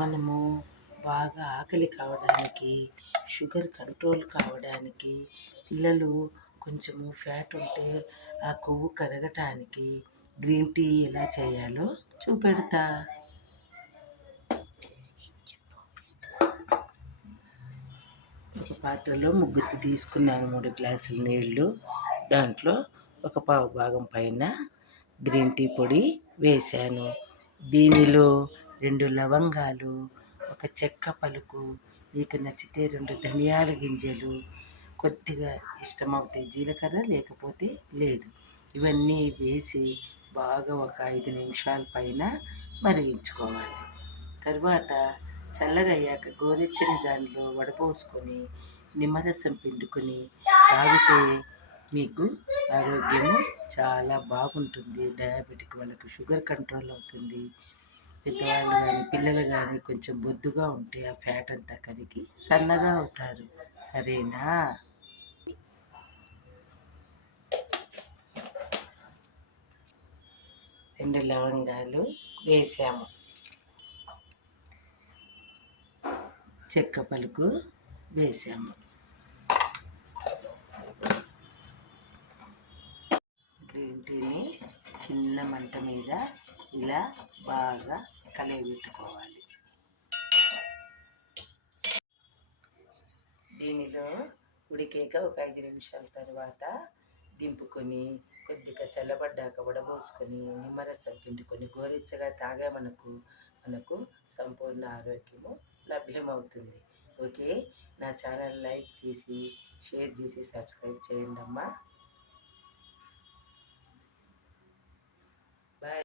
మనము బాగా ఆకలి కావడానికి, షుగర్ కంట్రోల్ కావడానికి, పిల్లలు కొంచెము ఫ్యాట్ ఉంటే ఆ కొవ్వు కరగటానికి గ్రీన్ టీ ఎలా చేయాలో చూపెడతా. ఒక పాత్రలో ముగ్గురికి తీసుకున్నాను 3 గ్లాసుల నీళ్ళు. దాంట్లో ఒక పావు భాగం పైన గ్రీన్ టీ పొడి వేశాను. దీనిలో 2 లవంగాలు, ఒక చెక్క పలుకు, మీకు నచ్చితే 2 ధనియాల గింజలు, కొద్దిగా ఇష్టమవుతే జీలకర్ర, లేకపోతే లేదు. ఇవన్నీ వేసి బాగా ఒక 5 నిమిషాల పైన మరిగించుకోవాలి. తర్వాత చల్లగయ్యాక గోరువెచ్చని దానిలో వడపోసుకొని నిమ్మరసం పిండుకొని తాగితే మీకు ఆరోగ్యము చాలా బాగుంటుంది. డయాబెటిక్ వాళ్ళకు షుగర్ కంట్రోల్ అవుతుంది. పెద్దవాళ్ళు కానీ పిల్లలు కానీ కొంచెం బొద్దుగా ఉంటే ఆ ఫ్యాట్ అంతా కరిగి సన్నగా అవుతారు. సరేనా? 2 లవంగాలు వేసాము, చెక్క పలుకు వేసాము. గ్రీన్ టీని చిన్న మంట మీద ఇలా బాగా కలియబెట్టుకోవాలి. దీనిలో ఉడికాక ఒక 5 నిమిషాల తర్వాత దింపుకొని కొద్దిగా చల్లబడ్డాక వడబోసుకొని నిమ్మరసం పిండుకొని గోరువెచ్చగా మనకు సంపూర్ణ ఆరోగ్యము లభ్యమవుతుంది. ఓకే, నా ఛానల్ లైక్ చేసి షేర్ చేసి సబ్స్క్రైబ్ చేయండి అమ్మా.